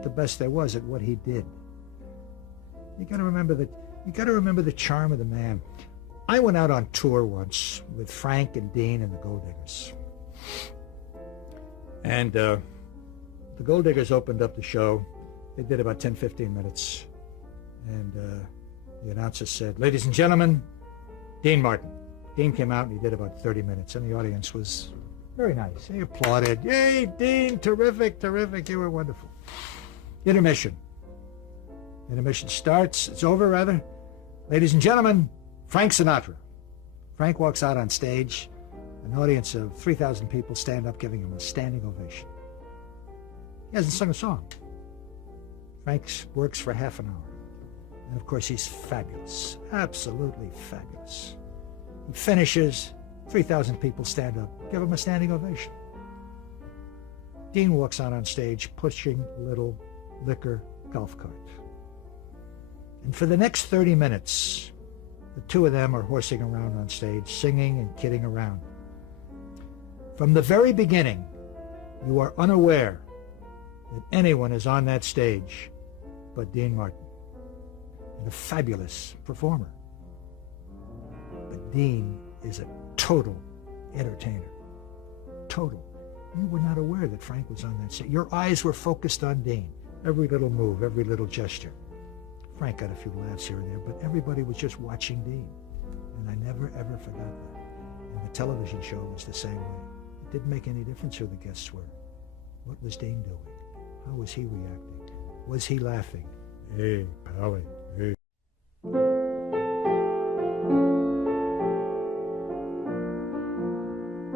but the best there was at what he did. You got to remember the charm of the man. I went out on tour once with Frank and Dean and the Gold Diggers. And the Gold Diggers opened up the show. They did about 10, 15 minutes. And the announcer said, "Ladies and gentlemen, Dean Martin." Dean came out and he did about 30 minutes, and the audience was very nice. They applauded. "Yay, Dean, terrific, terrific, you were wonderful." Intermission. Intermission starts. It's over, rather. "Ladies and gentlemen, Frank Sinatra." Frank walks out on stage. An audience of 3,000 people stand up giving him a standing ovation. He hasn't sung a song. Frank works for half an hour. And of course, he's fabulous. Absolutely fabulous. He finishes. 3,000 people stand up, give him a standing ovation. Dean walks out on stage pushing a little liquor golf cart. And for the next 30 minutes, the two of them are horsing around on stage, singing and kidding around. From the very beginning, you are unaware that anyone is on that stage but Dean Martin, and a fabulous performer. But Dean is a total entertainer. Total. You were not aware that Frank was on that stage. Your eyes were focused on Dean. Every little move, every little gesture. Frank got a few laughs here and there, but everybody was just watching Dean. And I never, ever forgot that. And the television show was the same way. It didn't make any difference who the guests were. What was Dean doing? How was he reacting? Was he laughing? "Hey, Pally,